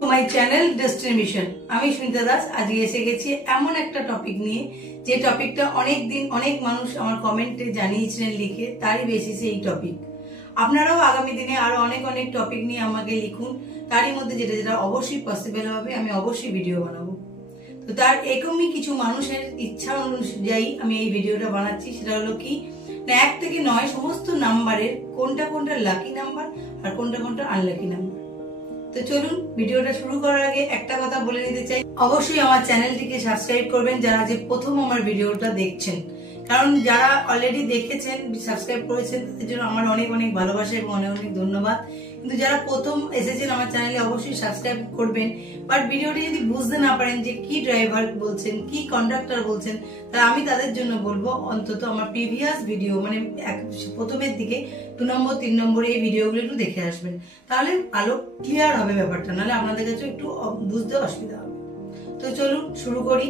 My channel destiny mission. আমি সুনিতা দাস আজকে এসে গেছি এমন একটা টপিক নিয়ে যে টপিকটা অনেক মানুষ আমার কমেন্টে জানিয়েছিলেন লিখে, তারই বেসিসে এই টপিক। আপনারাও আগামী দিনে আরো অনেক টপিক নিয়ে আমাকে লিখুন, তারই মধ্যে যেটা অবশ্যই পসিবল হবে আমি অবশ্যই ভিডিও বানাবো। তো তার এরকমই কিছু মানুষের ইচ্ছা অনুযায়ী আমি এই ভিডিওটা বানাচ্ছি। সেটা হলো কি না, 1 থেকে 9 সমস্ত নাম্বারের কোনটা লাকি নাম্বার আর কোনটা আনলাকি নাম্বার। তো চলুন ভিডিওটা শুরু করার আগে একটা কথা বলে নিতে চাই, অবশ্যই আমার চ্যানেলটিকে সাবস্ক্রাইব করবেন যারা যে প্রথম আমার ভিডিওটা দেখছেন। কারণ যারা অলরেডি দেখেছেন, সাবস্ক্রাইব করেছেন, তাদের জন্য আমার অনেক ভালোবাসা এবং অনেক ধন্যবাদ। কিন্তু যারা প্রথম এসেছেন আমার চ্যানেলে অবশ্যই সাবস্ক্রাইব করবেন। বাট ভিডিওটি যদি বুঝতে না পারেন যে কি ড্রাইভার বলছেন, কি কন্ডাক্টর বলছেন, তাহলে আমি তাদের জন্য বলবো অন্তত আমার প্রিভিয়াস ভিডিও মানে প্রথমের দিকে 2 নম্বর 3 নম্বরে এই ভিডিওগুলো একটু দেখে আসবেন, তাহলে আলো ক্লিয়ার হবে ব্যাপারটা, নাহলে আপনাদের কাছে একটু বুঝতে অসুবিধা হবে। তো চলুন শুরু করি।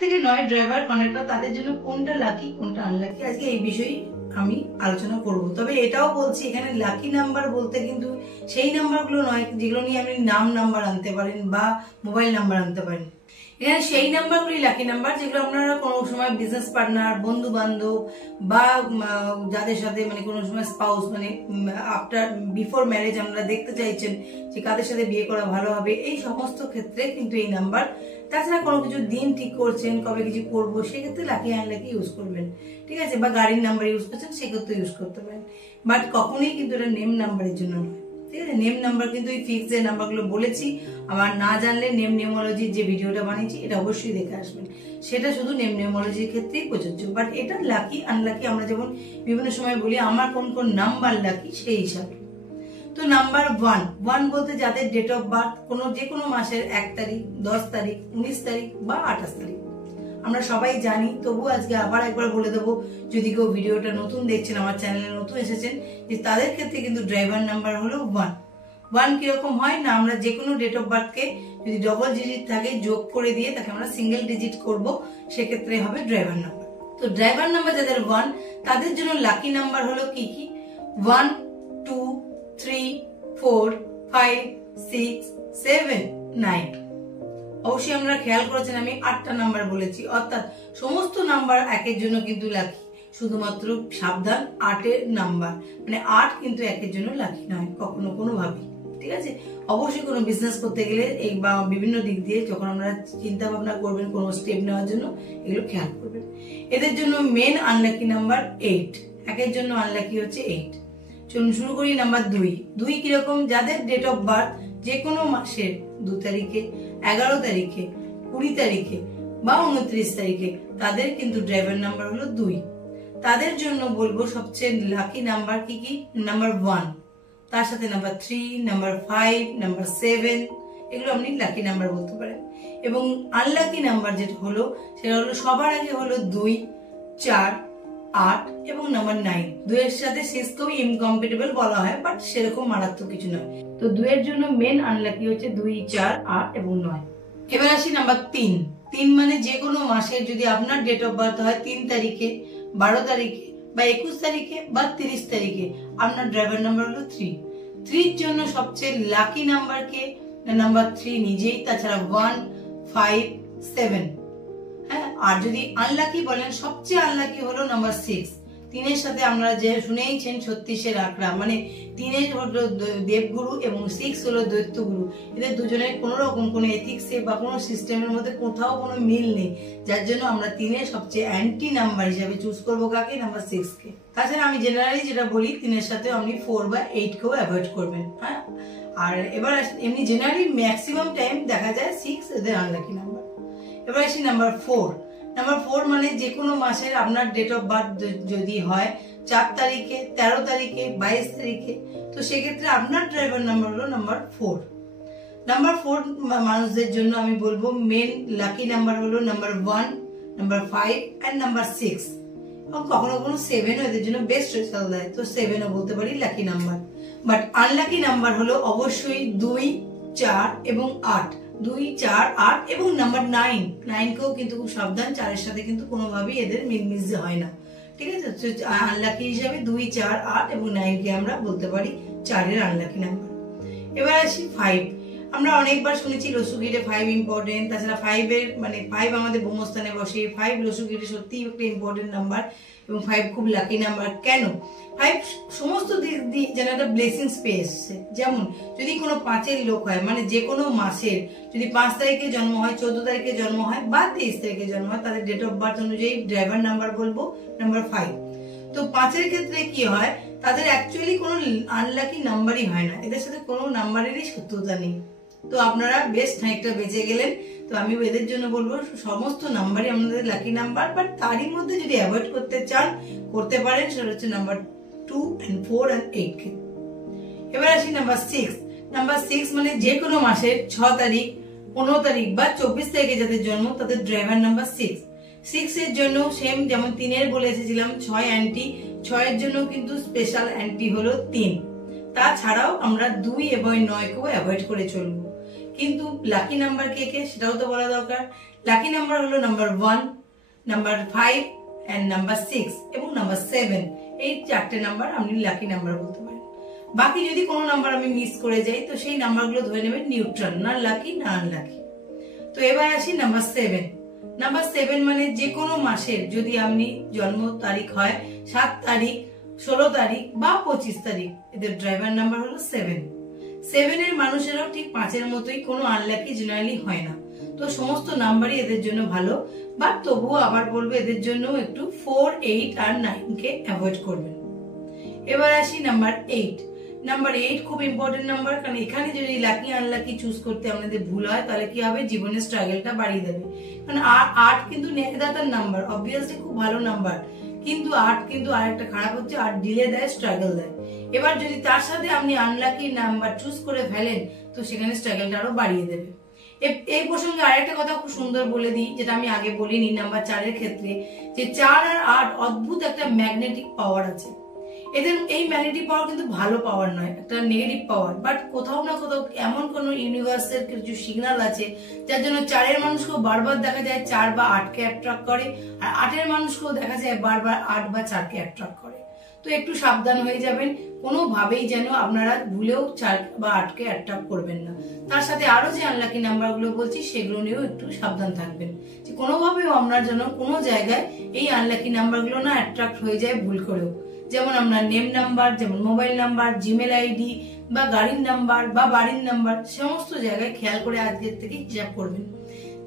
থেকে 9 ড্রাইভার কন্ডাক্টর তাদের জন্য কোনটা লাকি কোনটা আনলাকি, আজকে এই বিষয়ে আমি আলোচনা করব। তবে এটাও বলছি, এখানে লাকি নাম্বার বলতে কিন্তু সেই নাম্বারগুলো নয় যেগুলো নিয়ে আপনি নাম্বার আনতে পারেন বা মোবাইল নাম্বার আনতে পারেন। এখানে সেই নাম্বারগুলি লাকি নাম্বার যেগুলো আপনারা কোনো সময় বিজনেস পার্টনার, বন্ধু বান্ধব বা যাদের সাথে মানে কোনো সময় স্পাউস মানে বিফোর ম্যারেজ আপনারা দেখতে চাইছেন যে কাদের সাথে বিয়ে করা ভালো হবে, এই সমস্ত ক্ষেত্রে কিন্তু এই নাম্বার। তাছাড়া কোনো কিছু দিন ঠিক করছেন, কবে কিছু করবো, সেক্ষেত্রে লাকি আনলাকি ইউজ করবেন, ঠিক আছে। বা গাড়ির নাম্বার ইউজ করছেন সেক্ষেত্রে ইউজ করতে পারেন, বাট কখনোই কিন্তু এটা নেম নাম্বারের জন্য নয়, ঠিক আছে। নেম নাম্বার কিন্তু এই ফিক্স যে নাম্বারগুলো বলেছি, আমার না জানলে নেমোলজির যে ভিডিওটা বানিয়েছি এটা অবশ্যই দেখে আসবেন, সেটা শুধু নেমোলজির ক্ষেত্রেই প্রযোজ্য। বাট এটা লাকি আনলাকি আমরা যেমন বিভিন্ন সময় বলি আমার কোন নাম্বার লাকি, সেই হিসাবে। তো নাম্বার 1 বলতে যাদের ডেট অফ বার্থ যে কোনো মাসের 1 তারিখ, 10 তারিখ, 19 তারিখ বা 28 তারিখ, আমরা সবাই জানি। তবু আজকে আবার একবার বলে দেবো, যদি কেউ ভিডিওটা নতুন দেখছেন, আমার চ্যানেলে নতুন এসেছেন, যে তাদের ক্ষেত্রে কিন্তু ড্রাইভার নাম্বার হলো 1 কিরকম হয় না, আমরা যে কোনো ডেট অফ বার্থকে যদি ডবল ডিজিট থাকে যোগ করে দিয়ে তাকে আমরা সিঙ্গেল ডিজিট করব, সেক্ষেত্রে হবে ড্রাইভার নাম্বার। তো ড্রাইভার নাম্বার যাদের 1 তাদের জন্য লাকি নাম্বার হলো কি 1 2 3 4 5 6 7 9। অবশ্যই আমরা খেয়াল করেছেন আমি 8টা নাম্বার বলেছি, অর্থাৎ সমস্ত নাম্বার একের জন্য কিন্তু লাকি, শুধুমাত্র সাবধান 8এর নাম্বার মানে 8 কিন্তু একের জন্য লাকি নয় কখনো কোনোভাবেই, ঠিক আছে। অবশ্যই কোনো বিজনেস করতে গেলে এই বা বিভিন্ন দিক দিয়ে যখন আমরা চিন্তা ভাবনা করবেন কোনো স্টেপ নেওয়ার জন্য, এগুলো খেয়াল করবেন। এদের জন্য মেন আনলাকি নাম্বার 8, একের জন্য আনলাকি হচ্ছে 8। চলুন শুরু করি। নাম্বার 2 কিরকম, যাদের ডেট অফ বার্থ যে কোনো মাসের 2 তারিখে, 11 তারিখে, 20 তারিখে বা 29 তারিখে, তাদের কিন্তু ড্রাইভার নাম্বার হলো 2। তাদের জন্য বলবো সবচেয়ে লাকি নাম্বার কি নাম্বার 1, তার সাথে নাম্বার 3, নাম্বার 5, নাম্বার 7, এগুলো আপনি লাকি নাম্বার বলতে পারেন। এবং আনলাকি নাম্বার যেটা হলো সেটা হলো সবার আগে হলো 2, 4, 8 এবং নাম্বার 9। 2 এর সাথে 6 কেও ইনকম্প্যাটিবল বলা হয়, বাট সেরকম মারাত্মক কিছু নয়। তো 2 এর জন্য মেন আনলাকি হচ্ছে 2, 4, 8 এবং 9। এবার আসি নাম্বার 3 মানে যে কোনো মাসের যদি আপনার ডেট অফ বার্থ হয় 3 তারিখে, 12 তারিখে বা 21 তারিখে বা 30 তারিখে, আপনার ড্রাইভার নাম্বার হলো 3 জন্য সবচেয়ে লাকি নাম্বার কে, নাম্বার 3 নিজেই, তাছাড়া 1, 5, 7। হ্যাঁ, আর যদি আনলাকি বলেন সবচেয়ে আনলাকি হলো নাম্বার 6। 3 সাথে আমরা যে শুনেইছেন 36-এর আঁকড়া, মানে 3 হলো দেবগুরু এবং 6 হলো দৈত্যগুরু। এদের দুজনের কোন রকম কোনো এথিক্সে বা কোনো সিস্টেমের মধ্যে কোথাও কোনো মিল নেই, যার জন্য আমরা 3 সবচেয়ে অ্যান্টি নাম্বার হিসাবে চুজ করবো কাকে, নাম্বার 6 কে। তাছাড়া আমি জেনারেলি যেটা বলি 3 সাথে আপনি 4 বা 8 কেও অ্যাভয়েড করবেন। হ্যাঁ, আর এবার এমনি জেনারেলি ম্যাক্সিমাম টাইম দেখা যায় 6 এদের আনলাকি নাম্বার। এবার আসি নাম্বার 4 মানে যে কোনো মাসের আপনার ডেট অফ বার্থ যদি হয় 4 তারিখে, 13 তারিখে, 22 তারিখে, তো সেক্ষেত্রে আপনার ড্রাইভার নাম্বার হলো নাম্বার 4। নাম্বার 4 মানুষদের জন্য আমি বলবো মেন লাকি নাম্বার হলো নাম্বার 1, নাম্বার 5 এন্ড নাম্বার 6। কখনো কখনো 7 এদের জন্য বেস্ট রেজাল্ট দেয়, তো 7ও বলতে পারি lucky number. But unlucky number হলো অবশ্যই 2, 4 এবং 8। 2, 4, 8 এবং নাম্বার 9 কেও কিন্তু খুব সাবধান, 4-এর সাথে কিন্তু কোনোভাবেই এদের মিলমিশ হয় না, ঠিক আছে। আনলাকি হিসাবে 2, 4, 8 এবং 9 কে আমরা বলতে পারি 4-এর আনলাকি নাম্বার। এবার আসি 5। আমরা অনেকবার শুনেছি লসুগিরে 5 ইম্পর্টেন্ট, তাছাড়া 5-এর মানে 5 আমাদের ব্রহ্মস্থানে বসে, 5 লসুগিরে সত্যিই একটা ইম্পর্টেন্ট নাম্বার এবং 5 খুব লাকি নাম্বার। কেন? 5 সমস্ত দিক দিয়ে যেন একটা ব্লেসিংস পেয়ে এসছে। যেমন যদি কোনো 5-এর লোক হয়, মানে যে কোনো মাসের যদি 5 তারিখে জন্ম হয়, 14 তারিখে জন্ম হয় বা 23 তারিখে জন্ম হয়, তাদের ডেট অফ বার্থ অনুযায়ী ড্রাইভার নাম্বার বলবো নাম্বার 5। তো 5-এর ক্ষেত্রে কি হয়, তাদের অ্যাকচুয়ালি কোনো আনলাকি নাম্বারই হয় না, এদের সাথে কোনো নাম্বারেরই শত্রুতা নেই। তো আপনারা বেশ খানিকটা বেঁচে গেলেন। তো আমি এদের জন্য বলবো সমস্ত নাম্বারই আমাদের লাকি নাম্বার, বাট তারই মধ্যে যদি অ্যাভয়েড করতে চান করতে পারেন, সেটা হচ্ছে নাম্বার 2, 4 আর 8 কে। এবার আসি নাম্বার 6। নাম্বার 6 মানে যে কোনো মাসের 6 তারিখ, 15 তারিখ বা 24 তারিখে যাদের জন্ম তাদের ড্রাইভার নাম্বার 6। 6 এর জন্য সেম যেমন 3-এর বলে এসেছিলাম 6 অ্যান্টি, 6-এর জন্য কিন্তু স্পেশাল অ্যান্টি হলো 3। তাছাড়াও আমরা 2 এবং 9 কেও অ্যাভয়েড করে চলবো। কিন্তু লাকি নাম্বার কে কে সেটাও তো বলা দরকার। লাকি নাম্বার হলো নাম্বার 1, নাম্বার 5 এন্ড নাম্বার 6 এবং নাম্বার 7। এই 4টে নাম্বার আপনি লাকি নাম্বার বলতে পারেন। বাকি যদি কোনো নাম্বার আমি মিস করে যাই তো সেই নাম্বারগুলো ধরে নেবেন নিউট্রাল, না লাকি না আনলাকি। তো এবার আসি নাম্বার 7। নাম্বার 7 মানে যে কোনো মাসের যদি আপনি জন্ম তারিখ হয় 7 তারিখ, 16 তারিখ বা 25 তারিখ, এদের ড্রাইভার নাম্বার হলো 7। 7-এর মানুষেরাও ঠিক 5-এর মতোই কোনো আনলাকি জেনারেলি হয় না। তো সমস্ত নাম্বারই এদের জন্য ভালো, বাট তবুও আবার বলবো এদের জন্য একটু 4, 8 আর 9 কে অ্যাভয়েড করবেন। এবার আসি নাম্বার 8। নাম্বার 8 খুব ইম্পর্টেন্ট নাম্বার, কারণ এখানে যদি লাকি আনলাকি চুজ করতে আপনাদের ভুল হয় তাহলে কি হবে, জীবনের স্ট্রাগলটা বাড়িয়ে দেবে। কারণ 8 কিন্তু ন্যায়দাতার নাম্বার, অবভিয়াসলি খুব ভালো নাম্বার, কিন্তু 8 কিন্তু আরেকটা খারাপ হচ্ছে 8 ডিলে দেয়, স্ট্রাগল দেয়। এবার যদি তার সাথে আপনি আনলাকি নাম্বার চুজ করে ফেলেন তো সেখানে স্ট্রাগলটা আরো বাড়িয়ে দেবে। এই প্রসঙ্গে আরেকটা কথা খুব সুন্দর বলে দিই, যেটা আমি আগে বলিনি নাম্বার 4-এর ক্ষেত্রে, যে 4 আর 8 অদ্ভুত একটা ম্যাগনেটিক পাওয়ার আছে। এদের এই ম্যাগনেটিক পাওয়ার কিন্তু ভালো পাওয়ার নয়, একটা নেগেটিভ পাওয়ার, বাট কোথাও না কোথাও এমন কোন ইউনিভার্সের কিছু সিগন্যাল আছে যার জন্য 4-এর মানুষকেও বারবার দেখা যায় 4 বা 8 কে অ্যাট্রাক্ট করে, আর 8-এর মানুষকেও দেখা যায় বারবার 8 বা 4 কে অ্যাট্রাক্ট করে। তো একটু সাবধান হয়ে যাবেন, কোনোভাবেই যেন আপনারা ভুলেও 4 বা 8 কে অ্যাট্রাক্ট করবেন না। তার সাথে আরো যে আনলাকি নাম্বারগুলো বলছি সেগুলো নিয়েও একটু সাবধান থাকবেন, যে কোনোভাবেও আপনার যেন কোনো জায়গায় এই আনলাকি নাম্বারগুলো না অ্যাট্রাক্ট হয়ে যায় ভুল করেও। যেমন আপনার নেম নাম্বার, যেমন মোবাইল নাম্বার, জিমেল আইডি বা গাড়ির নাম্বার বা বাড়ির নাম্বার, সমস্ত জায়গায় খেয়াল করে আজকের থেকে হিসাব করবেন।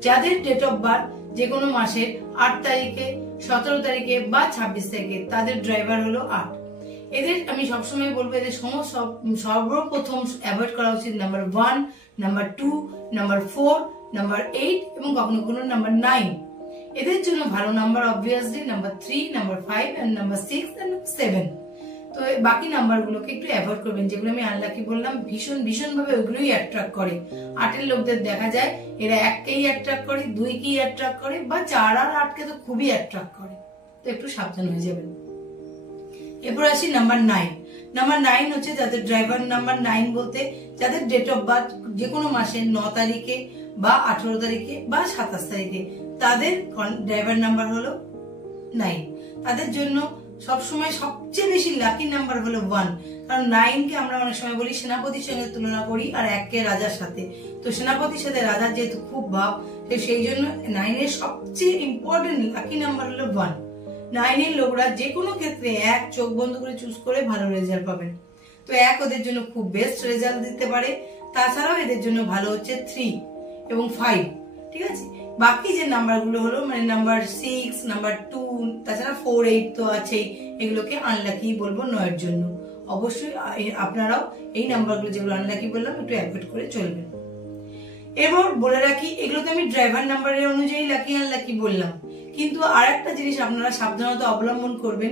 যাদের ডেট অফ বার্থ যে কোনো মাসের 8 তারিখে, 17 তারিখে বা 26 তারিখে, তাদের ড্রাইভার হলো 8। এদের আমি সবসময় বলবো এদের সর্বপ্রথম অ্যাভয়েড করা উচিত নাম্বার 1, নাম্বার 2, নাম্বার 4, নাম্বার 8 এবং কখনো কোনো নাম্বার 9। এদের জন্য ভালো number obviously number 3, number 5 and number 6 and 7। তো বাকি নাম্বারগুলোকে একটু অ্যাভয়েড করবেন, যেগুলো আমি আনলাকি বললাম ভীষণ ভাবে ওইগুলোই অ্যাট্রাক্ট করে। 8-এর লোকদের দেখা যায় এরা 1 কেই অ্যাট্রাক্ট করে, 2 কেই অ্যাট্রাক্ট করে বা 4 আর 8 কে তো খুবই অ্যাট্রাক্ট করে। তো একটু সাবধান হয়ে যাবেন। এরপর আসি নাম্বার 9। নাম্বার 9 হচ্ছে যাদের ড্রাইভার নাম্বার 9 বলতে যাদের ডেট অফ বার্থ যে কোনো মাসের 9 তারিখে বা 18 তারিখে বা 27 তারিখে, তাদের ড্রাইভার নাম্বার হলো 9। তাদের জন্য সবসময় সবচেয়ে বেশি লাকি নাম্বার হলো 1, কারণ 9 কে আমরা অনেক সময় বলি সেনাপতির সঙ্গে তুলনা করি আর 1 কে রাজার সাথে। তো সেনাপতির সাথে রাজার যেহেতু খুব ভাব, সেই জন্য 9 এর সবচেয়ে ইম্পর্টেন্ট লাকি নাম্বার হলো 1। 9-এর লোকরা যে কোনো ক্ষেত্রে 1 চোখ বন্ধ করে চুজ করে ভালো রেজাল্ট পাবেন। তো 1 ওদের জন্য খুব বেস্ট রেজাল্ট দিতে পারে। তাছাড়াও এদের জন্য ভালো হচ্ছে 3 এবং 5, ঠিক আছে। বাকি যে নাম্বারগুলো হলো মানে নাম্বার 6, নাম্বার 2, তাছাড়া 4, 8 তো আছেই, এগুলোকে আনলাকি বলবো 9-এর জন্য। অবশ্যই আপনারাও এই নাম্বারগুলো যেগুলো আনলাকি বললাম একটু অ্যাভয়েড করে চলবেন। এবার বলে রাখি এগুলোকে আমি ড্রাইভার নাম্বারের অনুযায়ী লাকি আনলাকি বললাম, কিন্তু আরেকটা জিনিস আপনারা সাবধানতা অবলম্বন করবেন,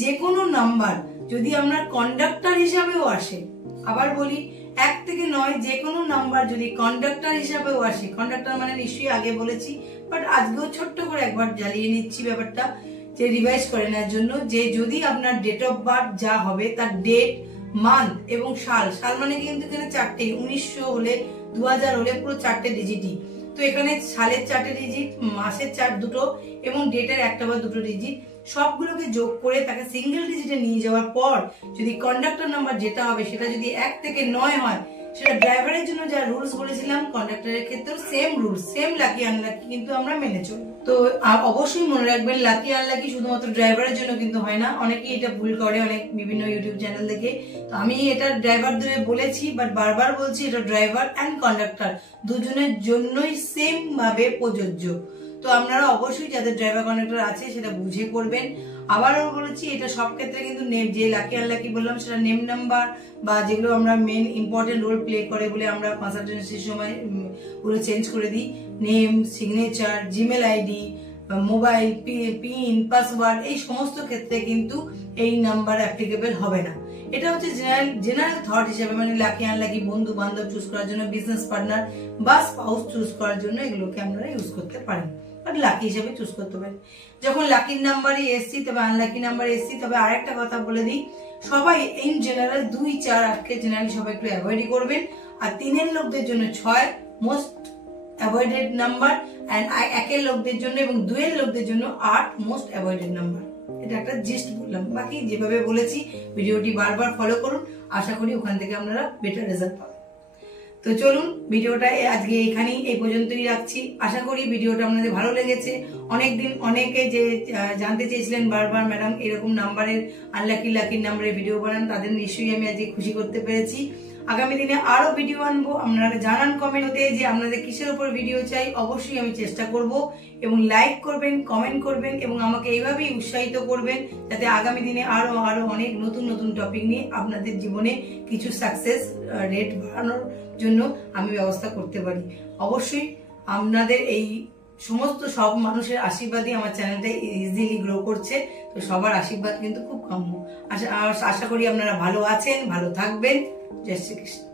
যে কোনো নাম্বার যদি আপনার কন্ডাক্টর হিসাবেও আসে, আবার বলি 1 থেকে 9 যে কোনো নাম্বার যদি কন্ডাক্টর হিসাবেও আসে, কন্ডাক্টর মানে নিশ্চয়ই আগে বলেছি বাট আজকেও ছোট্ট করে একবার জ্বালিয়ে নিচ্ছি ব্যাপারটা, যে রিভাইজ করে নেওয়ার জন্য যে যদি আপনার ডেট অফ বার্থ যা হবে তার ডেট, মান্থ এবং সাল, সাল মানে কিন্তু এখানে 4টে, 1900 হলে 2000 হলে পুরো 4টে ডিজিটই। তো এখানে সালের 4টে ডিজিট, মাসের 2টো এবং ডেটের 1টা বা 2টো ডিজিট সবগুলোকে যোগ করে তাকে সিঙ্গেল ডিজিটে নিয়ে যাওয়ার পর যদি কন্ডাক্টর নাম্বার যেটা হবে সেটা যদি 1 থেকে 9 হয়, সেটা ড্রাইভারের জন্য যা রুলস বলেছিলাম কন্ডাক্টরের ক্ষেত্রেও same rules, same lucky unlucky কিন্তু আমরা মেনে চলবো। তো অবশ্যই মনে রাখবেন লাকি আনলাকি শুধুমাত্র ড্রাইভারের জন্য কিন্তু হয় না, অনেকেই এটা ভুল করে অনেক বিভিন্ন ইউটিউব চ্যানেল দেখে। তো আমি এটা ড্রাইভারদের বলেছি, বাট বারবার বলছি এটা ড্রাইভার অ্যান্ড কন্ডাক্টর দুজনের জন্যই সেম ভাবে প্রযোজ্য। তো আপনারা অবশ্যই যাদের ড্রাইভার কন্ডাক্টর আছে সেটা বুঝে করবেন। আবারও বলেছি এটা সব ক্ষেত্রে কিন্তু নেম, যে লাকি আনলাকি বললাম সেটা নেম নাম্বার বা যেগুলো আমরা মেন ইম্পর্টেন্ট রোল প্লে করে বলে আমরা কনসালটেন্সির সময় পুরো চেঞ্জ করে দিই, name, signature, Gmail ID, mobile, pin, password, এই সমস্ত ক্ষেত্রে কিন্তু এই নাম্বার অ্যাপ্লিকেবল হবে না। এটা হচ্ছে জেনারেল থট হিসেবে, মানে লাকি আনলাকি বন্ধু বান্ধব চুজ করার জন্য, বিজনেস পার্টনার বা স্পাউস চুজ করার জন্য এগুলোকে আপনারা ইউজ করতে পারেন, বাট লাকি হিসেবে চুজ করতে পারেন। যখন লাকির নাম্বারই এসছি তবে আনলাকি নাম্বার এসছি, তবে আরেকটা কথা বলে দিই, সবাই ইন জেনারেল 2, 4, 8কে জেনারেলি সবাই একটু অ্যাভয়েডই করবেন। আর 3-এর লোকদের জন্য 6 মোস্ট অ্যাভয়েডেড নাম্বার, অ্যান্ড 1-এর লোকদের জন্য এবং 2-এর লোকদের জন্য 8 মোস্ট অ্যাভয়েডেড নাম্বার। এটা একটা জিস্ট বললাম, বাকি যেভাবে বলেছি ভিডিওটি বারবার ফলো করুন, আশা করি ওখান থেকে আপনারা বেটার রেজাল্ট পাবেন। তো চলুন ভিডিওটা আজকে এখানেই এই পর্যন্তই রাখছি। আশা করি ভিডিওটা আপনাদের ভালো লেগেছে। অনেকদিন অনেকে যে জানতে চেয়েছিলেন বারবার ম্যাডাম এরকম নাম্বারের আনলাকি লাকির নাম্বারের ভিডিও বানান, তাদের নিশ্চয়ই আমি আজকে খুশি করতে পেরেছি। আগামী দিনে আরো ভিডিও আনবো, আপনারা জানান কমেন্টে যে আপনাদের কিসের উপর ভিডিও চাই, অবশ্যই আমি চেষ্টা করব। এবং লাইক করবেন, কমেন্ট করবেন এবং আমাকে এইভাবেই উৎসাহিত করবেন যাতে আগামী দিনে আরো অনেক নতুন নতুন টপিক নিয়ে আপনাদের জীবনে কিছু সাকসেস রেট বাড়ানোর জন্য আমি ব্যবস্থা করতে পারি। অবশ্যই আপনাদের এই সমস্ত সব মানুষের আশীর্বাদই আমার চ্যানেলটা ইজিলি গ্রো করছে। তো সবার আশীর্বাদ কিন্তু খুব কাম্য। আশা করি আপনারা ভালো আছেন, ভালো থাকবেন। জয় শ্রীকৃষ্ণ।